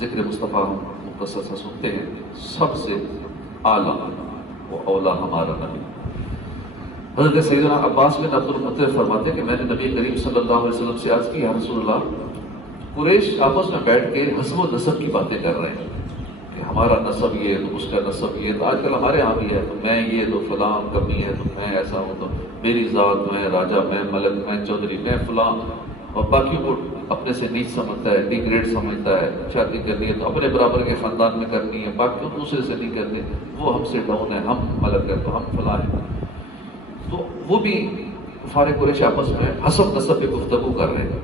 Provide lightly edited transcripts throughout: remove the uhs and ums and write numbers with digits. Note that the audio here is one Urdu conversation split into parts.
ذکر مصطفیٰ ہم مختصر سے سنتے ہیں. سب سے اعلیٰ و اولا ہمارا نبی حضرت سیدنا عباس بن عبد المطلب فرماتے ہیں کہ میں نے نبی کریم صلی اللہ علیہ وسلم سے عرض کی، یا رسول اللہ، قریش آپس میں بیٹھ کے حسب و نسب کی باتیں کر رہے ہیں کہ ہمارا نسب یہ تو اس کا نسب یہ، تو آج کل ہمارے یہاں بھی ہے، تو میں یہ تو فلاں کمی ہے، تو میں ایسا ہوں، تو میری ذات، میں راجہ، میں ملک، میں چودھری، میں فلاں، اور باقیوں کو اپنے سے نیچ سمجھتا ہے، ڈی گریڈ سمجھتا ہے. شادی کرنی ہے تو اپنے برابر کے خاندان میں کرنی ہے، باقیوں دوسرے سے نہیں کرنی، وہ ہم سے ڈاؤن ہے، ہم ملک ہے تو ہم فلاں ہیں. تو وہ بھی کفار قریش آپس میں حسب نسب پہ گفتگو کر رہے ہیں،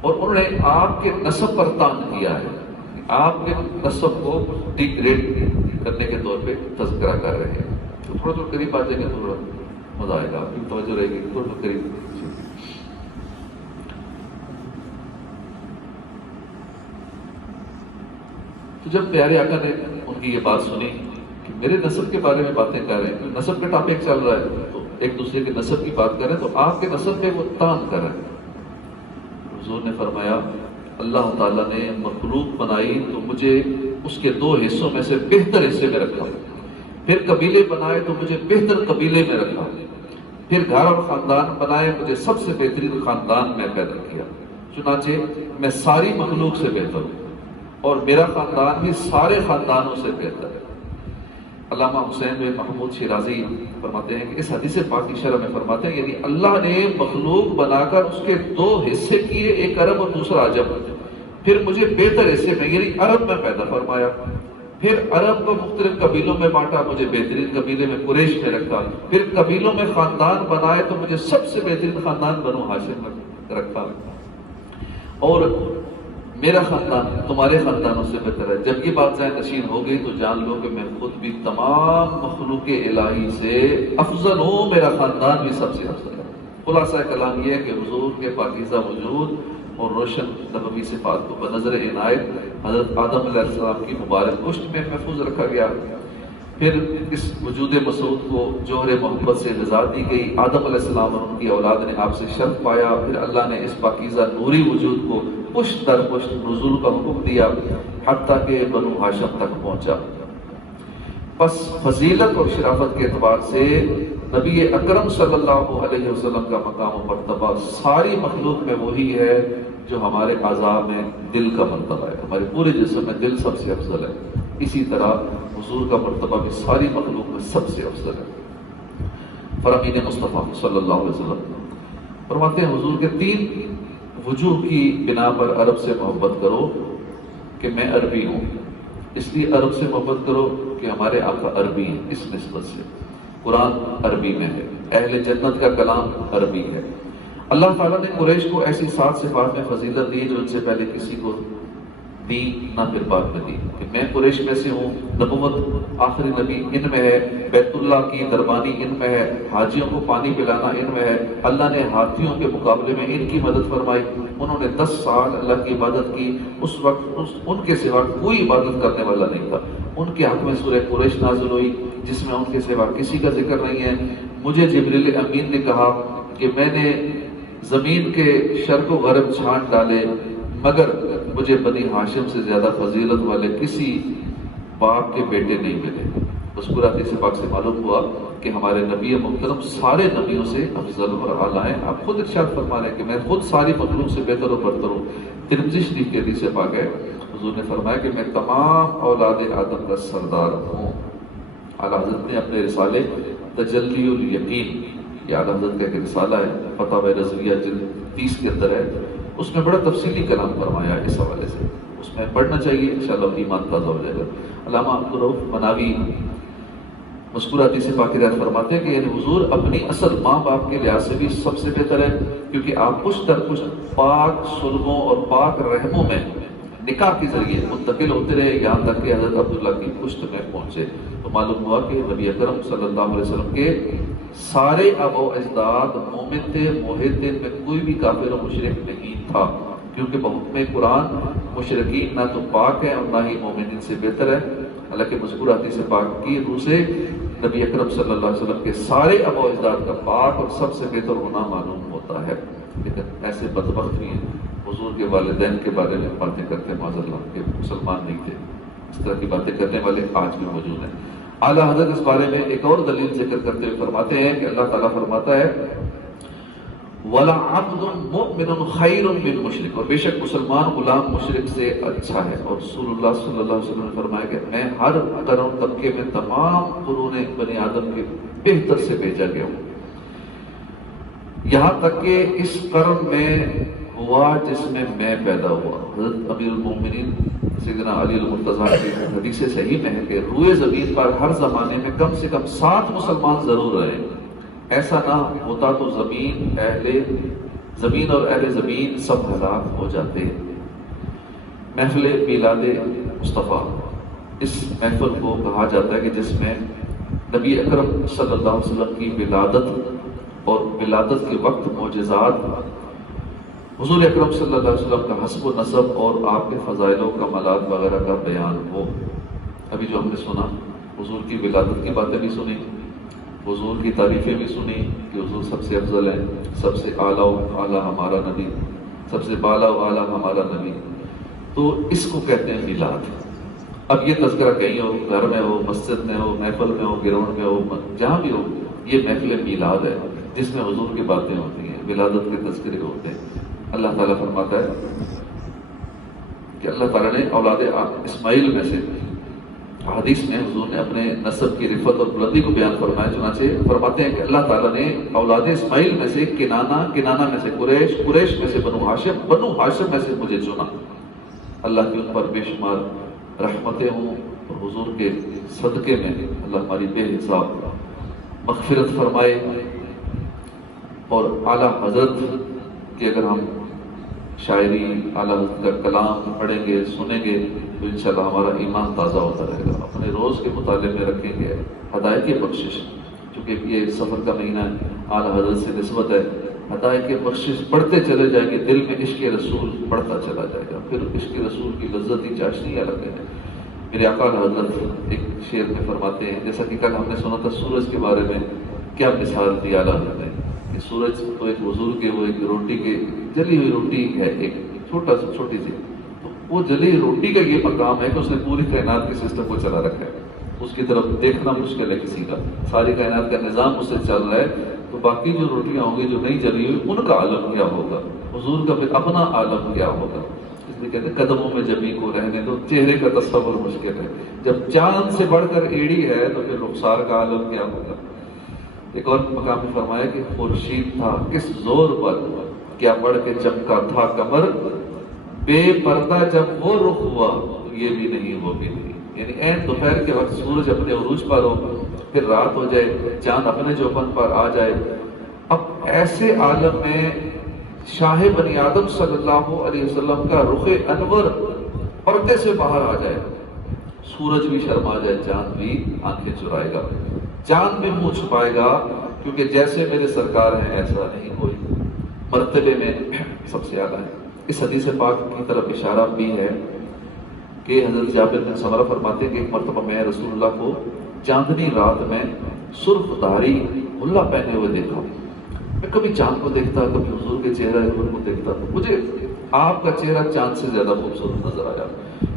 اور انہوں نے آپ کے نسب پر طعن کیا ہے، آپ کے نسب کو ڈی گریڈ کرنے کے طور پہ تذکرہ کر رہے ہیں. تو تھوڑا تو قریب آ جائیں گے، تھوڑا مزہ آئے گا، آپ کی توجہ رہے گی، تھوڑا تو قریب. تو جب پیارے آقا نے ان کی یہ بات سنی کہ میرے نسب کے بارے میں باتیں کر رہے ہیں، نسب کا ٹاپک چل رہا ہے، تو ایک دوسرے کے نسب کی بات کر رہے ہیں، تو آپ کے نسب پہ وہ طعن کر رہے ہیں. حضور نے فرمایا، اللہ تعالیٰ نے مخلوق بنائی تو مجھے اس کے 2 حصوں میں سے بہتر حصے میں رکھا، پھر قبیلے بنائے تو مجھے بہتر قبیلے میں رکھا، پھر گھر اور خاندان بنائے، مجھے سب سے بہترین خاندان میں پیدا کیا. چنانچہ میں ساری مخلوق سے بہتر ہوں، اور میرا خاندان بھی سارے خاندانوں سے بہتر ہے. علامہ حسین بن محمود شیرازی فرماتے ہیں کہ اس حدیث پاک کی شرح میں فرماتے ہیں، یعنی اللہ نے مخلوق بنا کر اس کے 2 حصے کیے، ایک عرب اور دوسرا عجم، پھر مجھے بہتر حصے میں یعنی عرب میں پیدا فرمایا، پھر عرب کو مختلف قبیلوں میں بانٹا، مجھے بہترین قبیلے میں قریش میں رکھا، پھر قبیلوں میں خاندان بنائے تو مجھے سب سے بہترین خاندان بنو ہاشم میں رکھا، اور میرا خاندان تمہارے خاندانوں سے بہتر ہے. جب یہ بات ذہن نشین ہو گئی تو جان لو کہ میں خود بھی تمام مخلوق الہی سے افضل ہوں، میرا خاندان بھی سب سے افضل ہے. خلاصہ کلام یہ ہے کہ حضور کے پاکیزہ وجود اور روشن نبوی صفات کو بنظر عنایت حضرت آدم علیہ السلام کی مبارک پشت میں محفوظ رکھا گیا. پھر اس وجود مسعود کو جوہر محبت سے غذا دی گئی. آدم علیہ السلام اور ان کی اولاد نے آپ سے شرف پایا. پھر اللہ نے اس پاکیزہ نوری وجود کو پشت در پشت نزول کا حکم دیا حتیٰ کہ بنو ہاشم تک پہنچا. پس فضیلت اور شرافت کے اعتبار سے نبی اکرم صلی اللہ علیہ وسلم کا مقام و مرتبہ ساری مخلوق میں وہی ہے جو ہمارے اعضاء میں دل کا مرتبہ ہے. ہمارے پورے جسم میں دل سب سے افضل ہے. اسی طرح حضور کا مرتبہ بھی ساری مخلوق میں سب سے افضل ہے. فرامین مصطفیٰ صلی اللہ علیہ وسلم فرماتے ہیں، حضور کے 3 وجوہ کی بنا پر عرب سے محبت کرو کہ میں عربی ہوں، اس لیے عرب سے محبت کرو کہ ہمارے آقا عربی ہیں. اس نسبت سے قرآن عربی میں ہے، اہل جنت کا کلام عربی ہے. اللہ تعالیٰ نے قریش کو ایسی 7 صفات میں فضیلت دی جو ان سے پہلے کسی کو دی نہ پھر بعد میں دی، کہ میں قریش میں سے ہوں، نبوت آخری نبی ان میں ہے، بیت اللہ کی دربانی ان میں ہے، حاجیوں کو پانی پلانا ان میں ہے. اللہ نے ہاتھیوں کے مقابلے میں ان کی مدد فرمائی. انہوں نے 10 سال اللہ کی عبادت کی. اس وقت ان کے سوا کوئی عبادت کرنے والا نہیں تھا. ان کے حق میں سورہ قریش نازل ہوئی جس میں ان کے سوا کسی کا ذکر نہیں ہے. مجھے جبریل امین نے کہا کہ میں نے زمین کے شرق و غرب چھانٹ ڈالے مگر مجھے بنی ہاشم سے زیادہ فضیلت والے کسی باپ کے بیٹے نہیں ملے. اس پورا حدیث پاک سے معلوم ہوا کہ ہمارے نبی محترم سارے نبیوں سے افضل اور اعلیٰ ہیں. آپ خود ارشاد فرما رہے ہیں کہ میں خود ساری مخلوق سے بہتر و برتر ہوں. ترمذی شریف کے حدیث پاک ہے، حضور نے فرمایا کہ میں تمام اولاد آدم کا سردار ہوں. اعلیٰ حضرت نے اپنے رسالے تجلی الیقین، یہ اعلیٰ حضرت کا ایک رسالہ ہے، فتاوی رضویہ جلد 30 کے اندر ہے، اس میں بڑا تفصیلی کلام فرمایا ہے. اس حوالے سے اس میں پڑھنا چاہیے، انشاءاللہ ایمان تازہ ہو جائے گا. علامہ عبدالرؤف مناوی مسکراتی سے پاک رات فرماتے ہیں کہ یعنی حضور اپنی اصل ماں باپ کے لحاظ سے بھی سب سے بہتر ہے، کیونکہ آپ پشت در پشت پاک سلبوں اور پاک رحموں میں نکاح کے ذریعے منتقل ہوتے رہے یہاں تک کہ حضرت عبداللہ کی پشت میں پہنچے. تو معلوم ہوا کہ نبی اکرم صلی اللہ علیہ وسلم کے سارے آبا و اجداد مومن تھے، موحد تھے، میں کوئی بھی کافر و مشرک نہیں تھا، کیونکہ بحکم قرآن مشرکین نہ تو پاک ہے اور نہ ہی مومنین سے بہتر ہے. حالانکہ مذکور حدیث پاک کی روح سے نبی اکرم صلی اللہ علیہ وسلم کے سارے آبا و اجداد کا پاک اور سب سے بہتر ہونا معلوم ہوتا ہے. لیکن ایسے بدبخت بھی ہیں حضور کے والدین کے بارے میں باتیں کرتے ہیں معاذ اللہ کہ مسلمان نہیں تھے، اس طرح کی باتیں کرنے والے آج بھی موجود ہیں۔ اعلیٰ حضرت اس بارے میں ایک اور دلیل ذکر کرتے ہوئے فرماتے ہیں کہ اللہ تعالیٰ فرماتا ہے وَلَعَبْدٌ مُؤْمِنٌ خَيْرٌ مِّن مُشْرِكٍ، اور بے شک مسلمان غلام مشرک سے اچھا ہے۔ اور رسول اللہ صلی اللہ علیہ وسلم نے فرمایا کہ میں ہر قرن طبقے میں تمام قرون بنی آدم کے بہتر سے بھیجا گیا ہوں، یہاں تک کہ اس قرن میں ہوا جس میں میں پیدا ہوا۔ حضرت امیر المومنین سیدنا علی المرتضیٰ کی حدیث صحیح میں ہے کہ روئے زمین پر ہر زمانے میں کم سے کم 7 مسلمان ضرور رہے، ایسا نہ ہوتا تو زمین اور اہل زمین سب ہلاک ہو جاتے۔ محفل میلاد مصطفیٰ، اس محفل کو کہا جاتا ہے کہ جس میں نبی اکرم صلی اللہ علیہ وسلم کی ولادت اور ولادت کے وقت معجزات، حضور اکرم صلی اللہ علیہ وسلم کا حسب و نسب اور آپ کے فضائل و کمالات وغیرہ کا بیان ہو۔ ابھی جو ہم نے سنا، حضور کی ولادت کی باتیں بھی سنی، حضور کی تعریفیں بھی سنی کہ حضور سب سے افضل ہیں، سب سے اعلیٰ و اعلیٰ ہمارا نبی، سب سے بالا و اعلیٰ ہمارا نبی، تو اس کو کہتے ہیں میلاد۔ اب یہ تذکرہ کہیں ہو، گھر میں ہو، مسجد میں ہو، محفل میں ہو، گراؤنڈ میں ہو، جہاں بھی ہو، یہ محفل میلاد ہے جس میں حضور کی باتیں ہوتی ہیں، ولادت کے تذکرے ہوتے ہیں۔ اللہ تعالیٰ فرماتا ہے کہ اللہ تعالیٰ نے اولاد اسماعیل میں سے، حدیث میں حضور نے اپنے نسب کی رفت اور بلندی کو بیان فرمایا، چنانچہ فرماتے ہیں کہ اللہ تعالیٰ نے اولاد اسماعیل میں سے کنانہ میں سے قریش میں سے بنو ہاشم میں سے مجھے چنا۔ اللہ کی ان پر بے شمار رحمتیں ہوں، اور حضور کے صدقے میں اللہ ہماری بے حساب مغفرت فرمائے۔ اور اعلیٰ حضرت کہ اگر ہم شاعری، اعلیٰ حضرت کا کلام پڑھیں گے، سنیں گے تو انشاءاللہ ہمارا ایمان تازہ ہوتا رہے گا۔ اپنے روز کے مطالعے میں رکھیں گے ہدایت کی بخشش، چونکہ یہ سفر کا مہینہ ہے، اعلیٰ حضرت سے نسبت ہے، ہدایت کی بخشش پڑھتے چلے جائیں گے، دل میں عشق رسول پڑھتا چلا جائے گا، پھر عشق رسول کی لذت ہی چاشنی الگ ہے۔ میرے آقا حضرت ایک شعر میں فرماتے ہیں، جیسا کہ کل ہم نے سنا تھا سورج کے بارے میں، کیا مثال دی اعلیٰ حضرت نے کہ سورج تو ایک حضور کے، وہ ایک روٹی کے، جلی ہوئی روٹی ہے، ایک چھوٹی سی، تو وہ جلی ہوئی روٹی کا یہ مقام ہے کہ اس نے پوری کائنات کے سسٹم کو چلا رکھا ہے، اس کی طرف دیکھنا مشکل ہے کسی کا، ساری کائنات کا نظام اس سے چل رہا ہے، تو باقی جو روٹیاں ہوں گی جو نہیں جلی ہوئی ان کا عالم کیا ہوگا، حضور کا پھر اپنا عالم کیا ہوگا۔ اس لیے کہتے ہیں قدموں میں جبھی کو رہنے دو، چہرے کا تصور مشکل ہے، جب چاند سے بڑھ کر ایڑی ہے تو پھر رخسار کا عالم کیا ہوگا۔ ایک اور مقام میں فرمایا کہ خورشید تھا کس زور پر، کیا بڑھ کے چمکا تھا قمر، بے پردہ جب وہ رخ ہوا، یہ بھی نہیں وہ بھی نہیں۔ یعنی این دوپہر کے وقت سورج اپنے عروج پر ہو، پھر رات ہو جائے، چاند اپنے چوپن پر آ جائے۔ اب ایسے عالم میں شاہ بنی آدم صلی اللہ علیہ وسلم کا رخ انور پردے سے باہر آ جائے، سورج بھی شرما جائے، چاند بھی آنکھیں چرائے گا، چاند بھی منہ چھپائے گا، کیونکہ جیسے میرے سرکار ہیں ایسا نہیں کوئی، مرتبے میں سب سے اعلیٰ ہے۔ اس حدیث پاک کی طرف اشارہ بھی ہے کہ حضرت جابر بن سمرہ فرماتے ہیں کہ ایک مرتبہ میں رسول اللہ کو چاندنی رات میں سرخ داڑھی ملا پہنے ہوئے دیکھا۔ میں کبھی چاند کو دیکھتا، کبھی حضور کے چہرہ انور کو دیکھتا، مجھے آپ کا چہرہ چاند سے زیادہ خوبصورت نظر آیا۔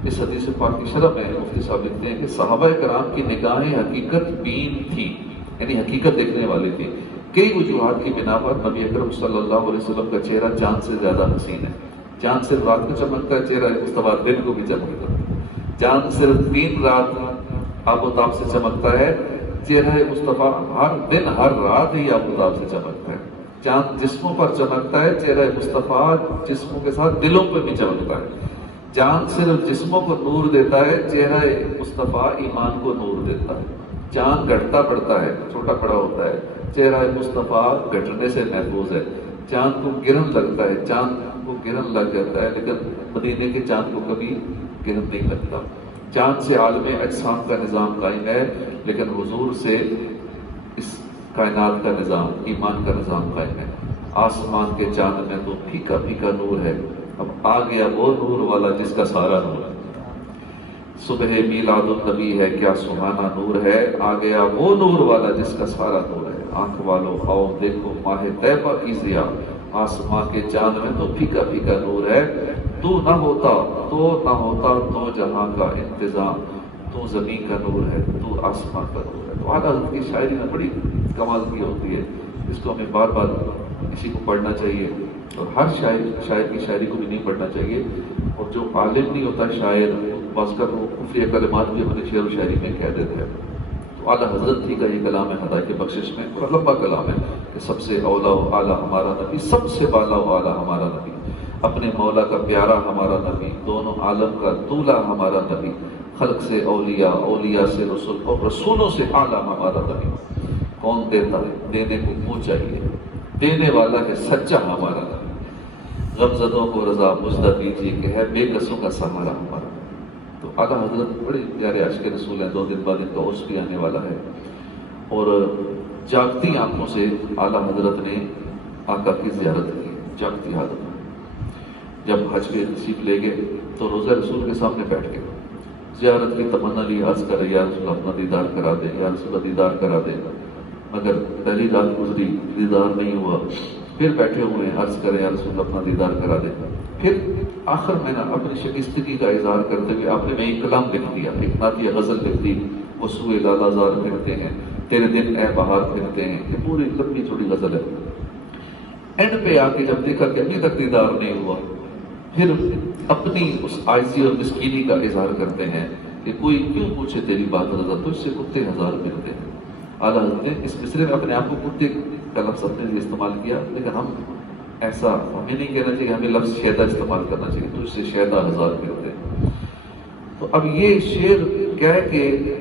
اس حدیث پاک کی شرح میں مفتی صاحب لکھتے ہیں کہ صحابہ کرام کی نگاہیں حقیقت بین تھی، یعنی حقیقت دیکھنے والی تھی۔ کئی وجوہات کی بنا پر نبی اکرم صلی اللہ علیہ وسلم کا چہرہ چاند سے زیادہ حسین ہے۔ چاند صرف رات کو چمکتا ہے، چہرہ مصطفیٰ دن کو بھی چمکتا ہے۔ چاند صرف 3 رات آب و تاب سے چمکتا ہے، چہرہ مصطفیٰ ہر دن ہر رات ہی آب و تاب سے چمکتا ہے۔ چاند جسموں پر چمکتا ہے، چہرہ مصطفیٰ جسموں کے ساتھ دلوں پہ بھی چمکتا ہے۔ چاند صرف جسموں کو نور دیتا ہے، چہرہ مصطفیٰ ایمان کو نور دیتا ہے۔ چاند گھٹتا بڑھتا ہے، چھوٹا بڑا ہوتا ہے، چہرہ مصطفیٰ گھٹنے سے محفوظ ہے۔ چاند کو گرہن لگتا ہے، چاند کو گرہن لگ جاتا ہے، لیکن مدینے کے چاند کو کبھی گرہن نہیں لگتا۔ چاند سے عالم اجسام کا نظام قائم ہے، لیکن حضور سے اس کائنات کا نظام، ایمان کا نظام قائم ہے۔ آسمان کے چاند میں تو پھیکا پھیکا نور ہے، اب آ گیا وہ نور والا جس کا سارا نور ہے۔ صبح میلاد النبی ہے، کیا سبحانہ نور ہے، آ گیا وہ نور والا جس کا سارا نور ہے۔ آنکھ والو آؤ دیکھو ماہ طیبہ کی ضیاء، آسماں کے چاند میں تو پھیکا پھیکا نور ہے، تو نہ ہوتا تو جہاں کا انتظام، تو زمین کا نور ہے، تو آسمان کا نور ہے۔ تو اعلیٰ حضرت کی شاعری میں بڑی کمال کی ہوتی ہے، اس کو ہمیں بار بار کسی کو پڑھنا چاہیے، اور ہر شاعر کی شاعری کو بھی نہیں پڑھنا چاہیے، اور جو عالم نہیں ہوتا شاعر، بعض کا وہ کفری کلمات بھی اپنے شعر و شاعری میں کہہ دیتے ہیں۔ تو اعلیٰ حضرت ہی کا یہ کلام ہے خدا کی بخشش میں، بڑا لمبا کلام ہے کہ سب سے اولا و اعلیٰ ہمارا نبی، سب سے بالا و اعلیٰ ہمارا نبی، اپنے مولا کا پیارا ہمارا نبی، دونوں عالم کا دولہ ہمارا نبی، خلق سے اولیاء، اولیاء سے رسول، اور رسولوں سے اعلیٰ ہمارا نبی۔ کون دیتا ہے؟ دینے کو منہ چاہیے، دینے والا ہے سچا ہمارا نبی۔ غمزدوں کو رضا مجدہ دیجیے کہ ہے بے کسوں کا سہارا ہمارا۔ تو اعلیٰ حضرت بڑے پیارے عاشق رسول ہیں، 2 دن بعد ان کا عرس بھی آنے والا ہے، اور جاگتی آنکھوں سے اعلیٰ حضرت نے آقا کی زیارت کی، جاگتی حالت میں۔ جب حج کے تشریف لے گئے تو روضہ رسول کے سامنے بیٹھ کے زیارت کی تمنا لی، عرض کر یا رسول اللہ اپنا دیدار کرا دے، یا رسول اللہ دیدار کرا دے، مگر پہلی رات گزری، دیدار نہیں ہوا، پھر بیٹھے ہوئے ہیں، عرض کریں یا رسول اللہ اپنا دیدار کرا دے۔ پھر آخر میں نا اپنی شکستگی کا اظہار کرتے ہوئے آپ نے میں ایک کلام لکھ دیا، ایک نعتیہ غزل لکھ دی، وہ سوئے لالا زار پھرتے ہیں، تیرے دن اے بہار پھرتے ہیں، یہ پوری لمبی چھوٹی غزل ہے۔ اینڈ پہ آ کے جب دیکھا کہ ابھی تک دیدار نہیں ہوا، پھر اپنی اس عاجزی اور مسکینی کا اظہار کرتے ہیں کہ کوئی کیوں پوچھے تیری بات رضا، تجھ سے کتے ہزار ملتے ہیں۔ اعلیٰ حضرت نے اس مصرے میں اپنے آپ کو کتے کا لفظ اپنے لیے استعمال کیا، لیکن ہم ایسا ہمیں نہیں کہنا چاہیے، ہمیں لفظ شیدا استعمال کرنا چاہیے، تجھ سے شیدا ہزار ملتے ہیں۔ تو اب یہ شعر کہہ کے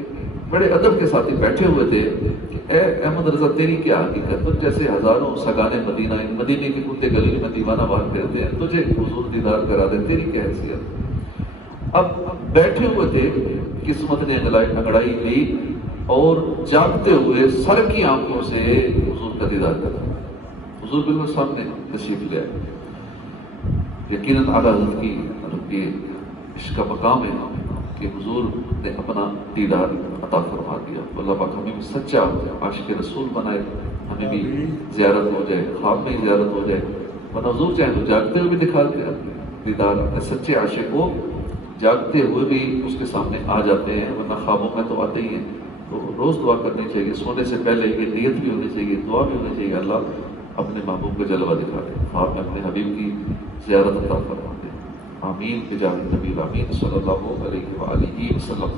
بڑے ادب کے ساتھ ہی بیٹھے ہوئے تھے کہ اے احمد رضا تیری کیا حقیقت، تجھ جیسے ہزاروں سگانے مدینہ، مدینے کے کتے گلی میں دیوانہ باہر پھرتے ہیں، تجھے حضور دیدار کرا دے، تیری کیا حیثیت۔ اب بیٹھے ہوئے تھے، قسمت نے انگڑائی لی اور جاگتے ہوئے سر کی آنکھوں سے حضور کا دیدار کرا، حضور بالکل سامنے تشریف لے آئے۔ یقیناً اعلیٰ حضرت کی یہ عشق کا مقام ہے کہ حضور نے اپنا دیدار عطا فرما دیا۔ اللہ پاک ہمیں بھی سچا عاشق رسول بنائے، ہمیں بھی زیارت ہو جائے، خواب میں ہی زیارت ہو جائے، ورنہ حضور چاہیں تو جاگتے ہوئے بھی دکھا دیا دیدار۔ سچے عاشق کو جاگتے ہوئے بھی اس کے سامنے آ جاتے ہیں، ورنہ خوابوں میں تو آتے ہی ہیں۔ تو روز دعا کرنی چاہیے، سونے سے پہلے یہ نیت بھی ہونی چاہیے، دعا بھی ہونی چاہیے، اللہ اپنے محبوب کا جلوہ دکھا دے، خواب میں اپنے حبیب کی زیارت عطا فرما دے۔ آمین بجاہ نبی الامین صلی اللہ علیہ وآلہ وسلم۔